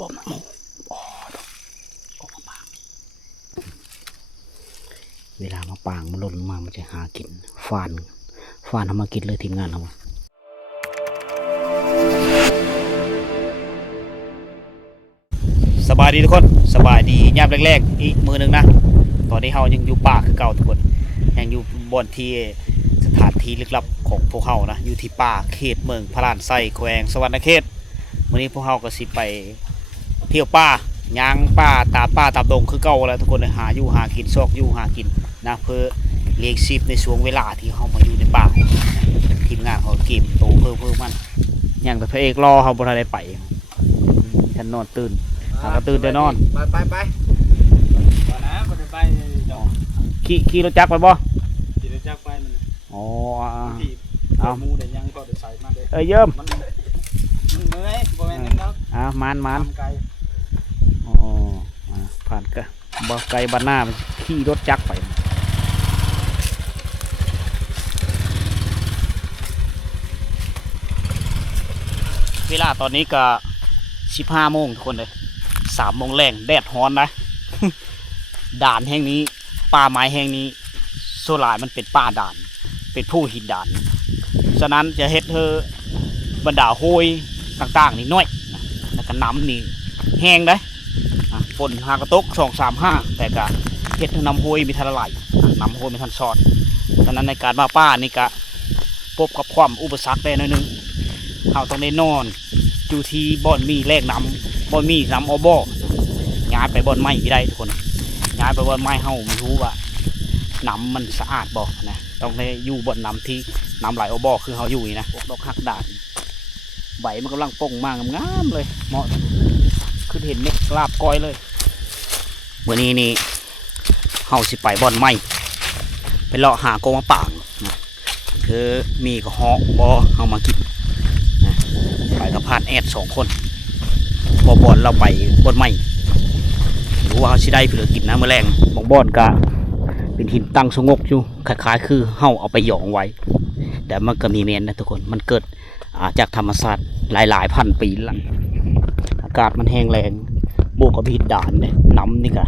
บ่มาอ๋อออกมาปางเวลามาปางมันหล่นมามันจะหากินฟานทำมากินเลยทีมงานเราสบายดีทุกคนสบายดียามแรกๆอีกมือหนึ่งนะตอนนี้เรายังอยู่ป่าคือเก่าทุกคนยังอยู่บนที่สถานที่ลึกลับของพวกเรานะอยู่ที่ป่าเขตเมืองพระลานไส้แขวงสวรรณเขตวันนี้พวกเราก็สิไปเที่ยวป่าย่างป่าตามดงคือเก่าแล้วทุกคนหาอยู่หากินซอกอยู่หากินนะเพื่อเลี้ยงชีพในช่วงเวลาที่เรามาอยู่ในป่าทีมงานเขาเก็บโตเพิ่มมันอย่างแต่พระเอกรอเขาบ่ทันได้ไปฉันนอนตื่นก็ตื่นได้นอนไปนะไปขี่รถจักรไปบ่ขี่รถจักรไปมันอ๋อเอามูได้ยังก็ได้ใส่มาได้เยิ่มมันเมื่อยบ่แม่นยังแล้วมันอ๋อผ่านก็บ่ไกลบ้านหน้าขี่รถจักรไปเวลาตอนนี้ก็15 โมงทุกคนเลย3 โมงแรงแดดร้อนนะ ด่านแห่งนี้ป่าไม้แห่งนี้โซลายมันเป็นป่าด่านเป็นผู้หินด่านฉะนั้นจะเฮ็ดเธอบรรดาโฮยต่างๆนี่น้อยนะแล้วก็น้ำนี่แห้งได้ฝนหากระตก2-3-5แต่ก็เฮ็ดน้ำโฮยมีทันละลายน้ำโฮยมีทันซอดฉะนั้นในการมาป่านี่ก็พบกับความอุปสรรคได้หน่อยนึงเราต้องได้นอนอยู่ที่บ่อนมีแลกน้ำบ่อนมีน้ำบ่อย้ายไปบ่อนไม้ไม่ได้ทุกคนย้ายไปบ่อนไม้เฮาไม่รู้ว่าน้ำมันสะอาดบ่นะต้องได้อยู่บ่อนน้ำที่น้ำไหลบ่อคือเฮาอยู่นี่นะพวกดอกหักด่านใบมันกำลังป่งมากงามเลยเหมาะคือเห็นเม็ดลาบก้อยเลยวันนี้นี่เฮาสิไปบ่อนไม้ไปเลาะหาโกมะป่างนะคือมีกระหอกบ่เฮามากินไปกับพานแอด2 คนบอนเราไปบอนใหม่หรือว่าเขาสิได้เพื่อกินนะเมื่อแรงบอนกะเป็นหินตั้งสงบอยู่คล้ายๆคือเฮาเอาไปหยองไว้แต่มันก็มีเมนนะทุกคนมันเกิดจากธรรมชาติหลายพันปีหลังอากาศมันแห้งแรงบวกกับหินด่านเนี่ยน้ำนี่ก็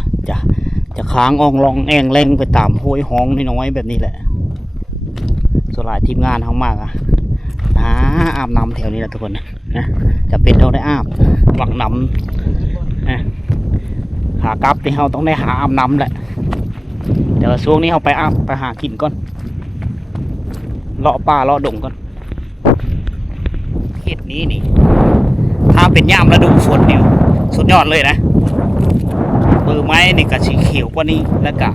จะค้างอ่องลองแองแรงไปตามห้วยห้องน้อยๆแบบนี้แหละส่วนหลายทีมงานเขามากอาบน้ำแถวนี้แหละทุกคนนะจะเป็นเราได้อาบหวังน้ำนะหากลับที่เราต้องได้หาอาบน้ำแหละเดี๋ยวช่วงนี้เราไปอาบไปหากินก่อนเลาะป่าเลาะดงก่อนเขตนี้นี่ถ้าเป็นย่ามฤดูฝนเนี่ยสุดยอดเลยนะมือไม้นี่ก็สีเขียวกว่านี้แล้วก็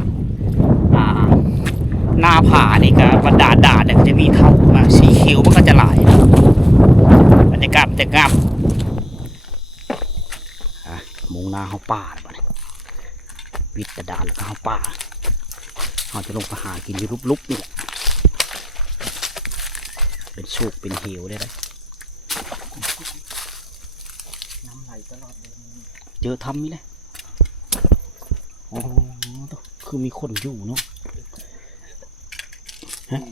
หน้าผานี่ก็บรรดาด่านเนี่ยจะมีเท่ามาสีเขียวมันก็จะหลายบรรยากาศจะงามมุงนาเขาป่าวิทย์กระดานแล้วก็เขาป่าเขาจะลงไปหากินอยู่ลุกๆนี่เป็นสูกเป็นเหวได้ไหมน้ำไหลตลอดเลยเจอทำนี่เลยอ๋อคือมีคนอยู่เนาะ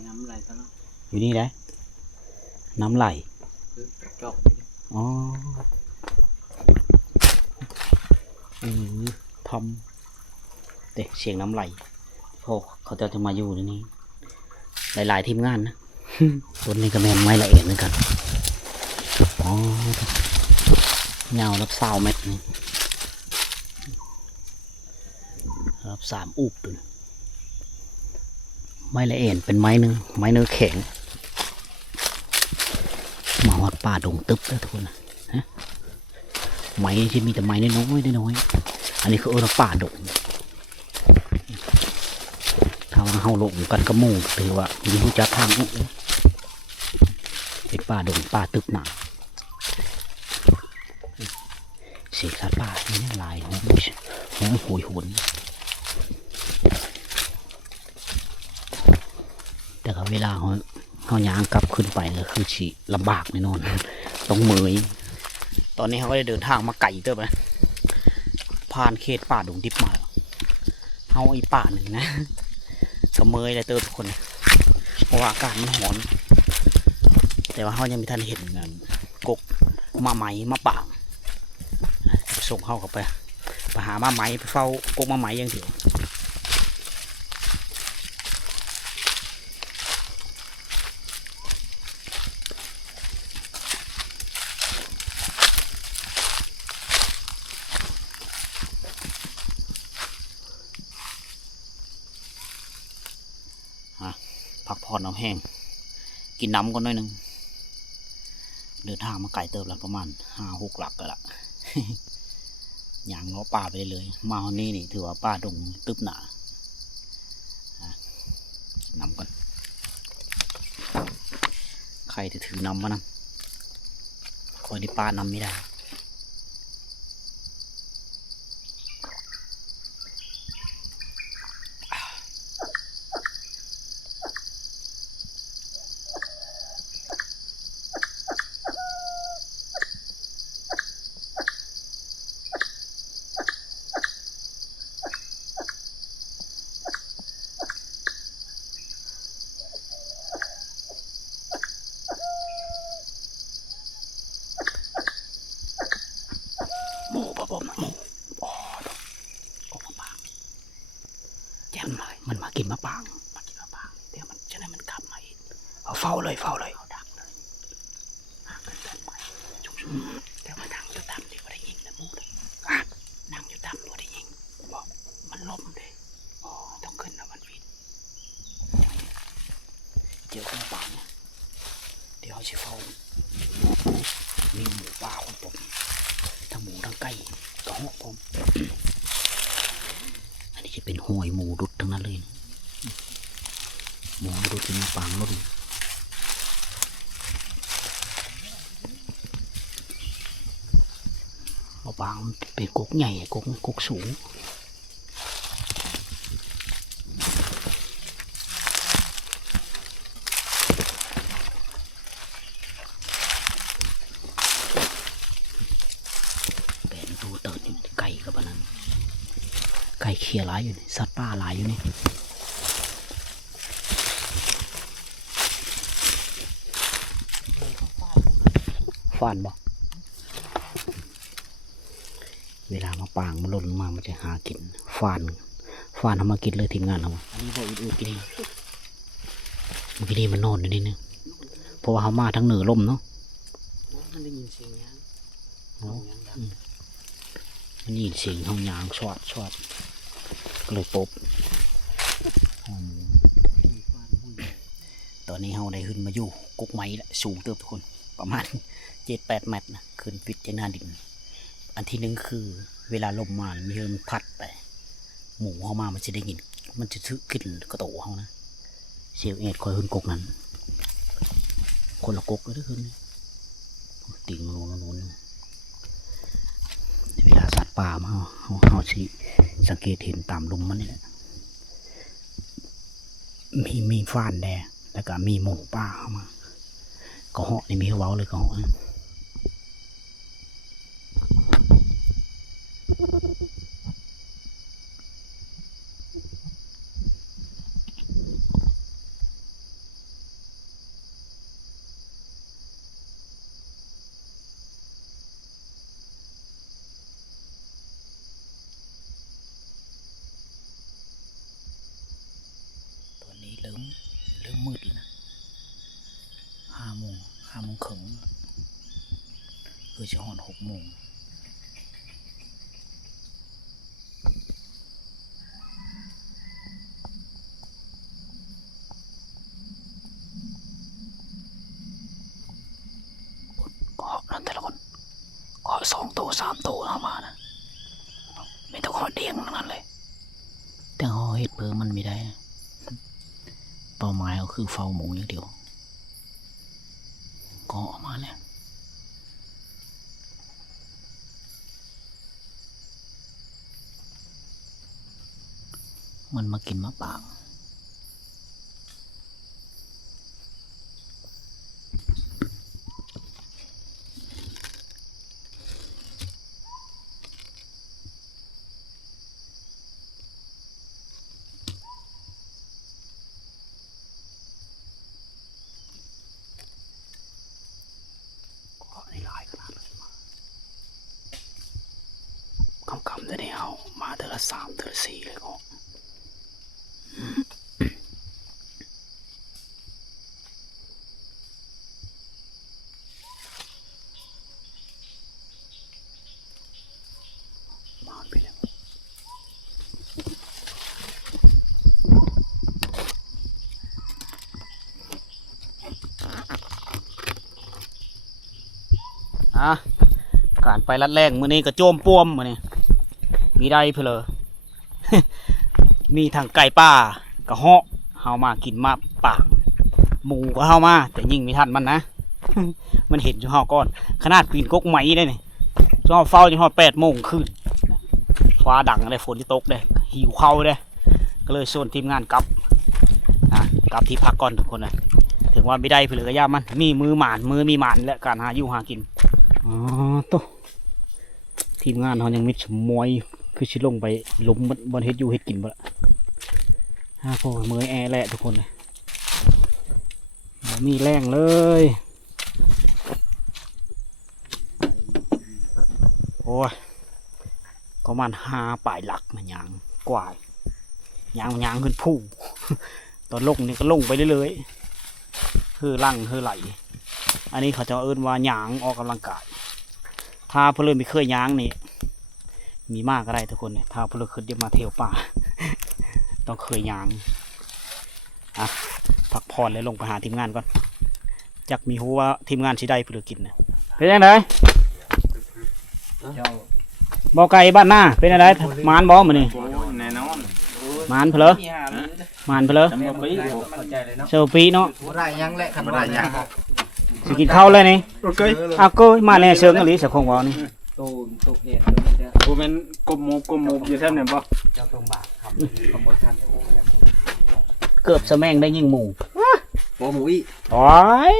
น้ำไหลตลอดอยู่นี่ได้น้ำไหลอ๋อทำเสียงน้ำไหลพวกเขาจะมาอยู่ในนี้หลายๆทีมงานนะต้นนี้ก็แมนไม้ละเอียดเหมือนกันอ๋อเงารับ20 เม็ดนี่รับ3 อูบตัวไม้ละเอียดเป็นไม้เนื้อแข็งมาวัดป่าดงตึ๊บแล้วทุกคนนะไม้ที่มีแต่ไม้น้อยอันนี้คือป่าดงถ้าว่าเฮาลงกันกระมูถือว่ามีผู้จัดทางเป็นป่าดงป่าตึกหนาเสียสัตว์ป่านี่ลายโหยหวนแต่ก็เวลาเขาย่างกลับขึ้นไปก็คือฉีลำบากแน่นอนต้องเมยตอนนี้เขาก็ได้เดินทางมาไกลเติบนะผ่านเขตป่าดงดิบมาเขาอีป่าหนึ่งนะก็เมยได้เติบทุกคนเพราะว่าอากาศมันร้อน แต่ว่าเขายังไม่ทันเห็นกกมาไหมมาป่าง ส่งเข้ากับไปหามาไหมไปเฝ้ากกมาไหมอย่างเดียวพักผ่อนน้ำแห้งกินน้ำก่อนหน่อยหนึงเดินทางมาไกลเติบแล้วประมาณ5-6 หลักกันละ อย่างเงาะป่าไปเลยมาวันนี้นี่ถือว่าป่าดงตึบหนาน้ำก่อนใครจะถือน้ำมานะคอยที่ป่าน้ำไม่ได้หมูปะผมหมูอ๋อกมะปางแจ่มเลยมันมากินมะปางเดี๋ยวมันจะได้มันกลับมาอีกเอาเฝ้าเลยเอาดักเลยห่างกันต้นไม้ชุ่มๆแต่ว่านั่งอยู่ต่ำดีกว่าได้ยิงนะหมูเลยนั่งอยู่ต่ำกว่าได้ยิงบอกมันล้มเลยอ๋อต้องขึ้นนะมันวินเจอมะปางเนี่ยเดี๋ยวจะเฝ้ามีหมูป่าของผมทั้งหมูทั้งไก่ก็หอกผมอันนี้จะเป็นหอยหมูดุดทั้งนั้นเลยหมูดุดที่มาปังแล้วดิมาปังเป็นกกใหญ่กกสูงไก่เขี่ยหลายอยู่นี่สัตว์ป่าหลายอยู่นี่ฟันบ่เวลามาปางมันหล่นมามันจะหากินฟันทำมากินเลยทีมงานเราอันนี้บอกอื่นกินเมื่อกี้มันนอนอยู่นี่นึงเพราะว่าเขามาทั้งเหนือลมเนาะมันได้ยินเสียงยางมันได้ยินเสียงห้องยางชอดก็เลยปบตอนนี้เราได้ขึ้นมาอยู่กกไม้ละสูงเติบทุกคนประมาณ7-8 เมตรนะขึ้นฟิตจากหน้าดินอันที่หนึ่งคือเวลาลมมามีเฮือมันพัดไปหมูเข้ามามันจะได้ยินมันจะทึกขึ้นกระโตเขานะเสียวเอ็ดคอยขึ้นกกนั้นคนละกกเลยทุกคนติ่งโน่นเวลาสัตว์ป่ามาเขาสิสังเกตเห็นตามลมมันนี่แหละมีฟ้านแดงแล้วก็มีหมูป่าเข้ามาก็เหาะนี่มีเว้าเลยก็เหาะตอนนี้เริ่มมืดแล้วนะ5 โมงครึ่งคือจะหอน6 โมงก็นั่นแต่ละคนก็2 ตัว 3 ตัวเข้ามานะไม่ต้องหอเดียงทั้งนั้นเลยแต่หอเห็ดเพิ่มมันไม่ได้เป้าหมายก็คือเฝ้าหมูอย่างเดียวก็ออกมาแล้วมันมากินมะปางก็ในหลายขนาดเลย คำจะได้เอามาเดือนละ3เดือนละ4เลยก็มาไปแล้วการไปรัดแรงมื้อนี้ก็โจมป่วมมื้อนี้มีได้เพลอ มีทางไก่ป่ากระเหาะเฮามากินมาปากหมูก็เฮามาแต่ยิ่งไม่ทันมันนะ มันเห็นจุเฮาก่อนขนาดปีนกกไหมได้นี่จุเฮาเฝ้าจนฮอด8 โมงคืนฟ้าดังเลยฝนที่ตกเลยหิวเข้าเลยก็เลยส่วนทีมงานกลับกลับที่พักก่อนทุกคนนะถึงว่าไม่ได้เพลือกระยามันมีมือหมานมือมีหมานและการหาอยู่หากินอ๋อโตทีมงานเขายังมิดมวยคือชิลงไปล้มบนเฮ็ดอยู่เฮ็ดกินบ่ละพวกมือแอร์แหละทุกคนเลยมีแรงเลยโอ้ยก็มัน5 ปลายหลักมันยางกว่ายางขึ้นผู้ ตอนลงนี่ก็ลงไปเรื่อยๆคือลั่งคือไหลอันนี้เขาจะเอิ้นว่ายางออกกำลังกายถ้าเพื่อนไม่เคยยางนี่มีมากก็ได้ทุกคนเนี่ยถ้าเพื่อนเคยเดี๋ยวมาเที่ยวป่า ต้องเคยยางพักผ่อนแล้วลงไปหาทีมงานก่อนจักมีหัวว่าทีมงานสิได้เพื่อกินนะเป็นยังไงบ่อไก่บ้านหน้าเป็นอะไรมานบ่มื้อนี้ แน่นอน มานเพลอมานเพลอเซลปีเนาะ ได้ยังแหละคันได้ยัง สิกินข้าวเลยนี่ โอเค ก็มาแน่เชิงอะไรสักคงว่านี่ ตูเอ็น กูเป็นกบหมูอยู่แท่เนี่ยป่ะ เจ้าตรงบาทครับขโมยท่าน เกือบสะแมงได้ยิงหมู โอ้หมูอี โอ้ย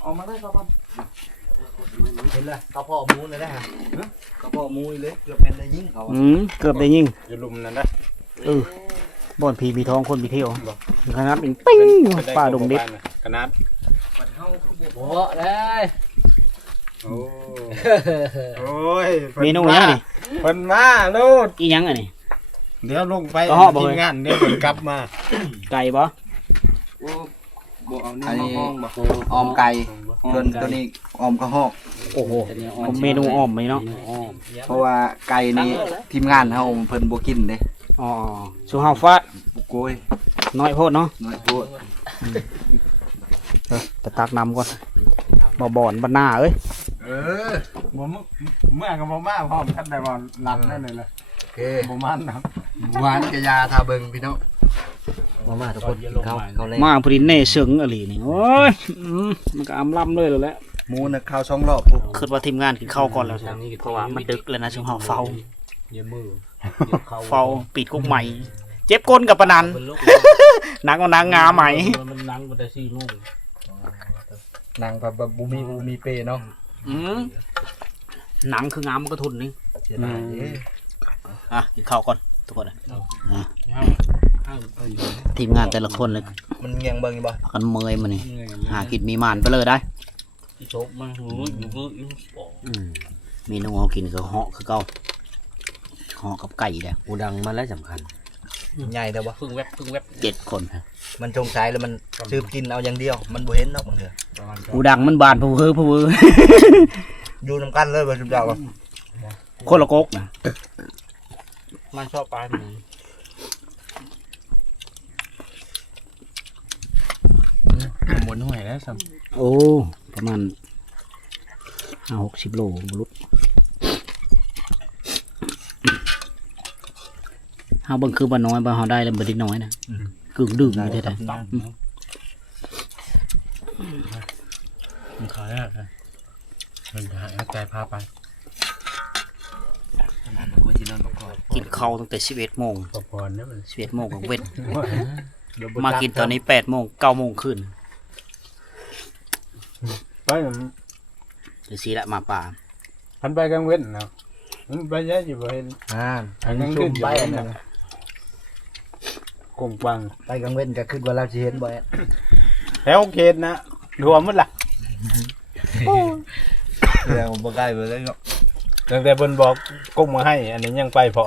เอามาได้ครับพ่อเห็นเลยเขาพ่อหมูเลยนะฮะเขาพ่อหมูเลยเกือบเป็นได้ยิงเขา เกือบได้ยิง อยู่ลุมนั่นนะ บ่อนผีมีท้องคนมีเที่ยวขนาดเป็นปิ้งป่าดงดิบ ขนาด โอ้ได้ โอ้ย เมนูยังนี่ เพิ่นมาลูด อียังอันนี้ เดี๋ยวลงไป ก็เหาะบ่ ที เว้ ม ย งานเดี๋ยวเพิ่นกลับมา ไก่บ่ อันนี้ออมไก่ตัวนี้ออมกระหอก โอ้โหเมนูอ้อมไหมเนาะ เพราะว่าไก่นี่ทีมงานเฮาเพิ่นบ่กินเด้ อ๋อชูเฮาฟาด บุกโกย น้อยโพดเนาะ น้อยโพด แต่ตักน้ำก่อนบ่อนบ้านหน้าเอ้ย บ่เมื่อกับบ่มาพร้อมกันได้บ่ลั่นได้เลยล่ะ โอเค บ่มันนะ หวานกะยาทาเบิงพี่น้องมาทุกคนเขาเล่น มาพอดีเน่เชิงอะไรนี่โอ้ยมันก็อำล่ำเลยแล้วแหละ หมูน่ะข้าว2 รอบปุ๊บ คิดว่าทีมงานกินข้าวก่อนแล้วเพราะว่ามันดึกแล้วนะช่วงเฮาเฝ้าเฝ้าปิดคุกใหม่ เจ็บก้นกับปะนันหนังมันนางงาใหม่ มันนั่งมาได้4 โมง นางแบบบูมีเปเนาะ หนังคืองามมันก็ทุนนี่ เสียดายเด้ กินข้าวก่อนทุกคนทีมงานแต่ละคนเลย มันเงียงเบิ่งอยู่บ่ พากันเมยมานี่หากินมีหมานไปเลยได้ ที่โชคมันหูอยู่ก็อยู่ปอก เมนูเขากินคือเหาะคือเก่าเหาะกับไก่แหละ หูดังมาแล้วสำคัญ ใหญ่เด้อบ่ พึ่งแวบ 7 คน มันจงใจแล้วมันซื้อกินเอาอย่างเดียว มันบ่เห็นเนาะบางเทื่อ กูดังมันบานผู้เฮือผู้เฮือ อยู่นำกันเลยบ่สุดยอดบ่ คนละกกนะ มันชอบปลาหนึ่ง หมุนหวยแล้วซ้ โอ้ประมาณ50-60 โลบรุษเฮาเบิ่งคือบ่น้อยบ่เฮาได้แล้วบ่ได้น้อยนะกึ่งดื่มอยู่ได้ มันขายอ่ะมันหาใจพาไป กินข้าวตั้งแต่11 โมง ปพรเนี่ยมัน 11 โมงของเว้นมากินตอนนี้8 โมง 9 โมงขึ้น ไป หรือสิละมาป่า พันไปกลางเว้นเนาะมันไปเยอะอยู่บ่เห็น อันนี้ชุ่มไปอันนั้น กงปัง ไปกลางเว้นก็คิดว่าเราสิเห็นบ่ แถวเขตนะรวมหมดล่ะ เรื่องบ่ใกล้เบิ่เลยเนาะ ตั้งแต่เพิ่นบอกกุ้งมาให้ อันนี้ยังไปพอ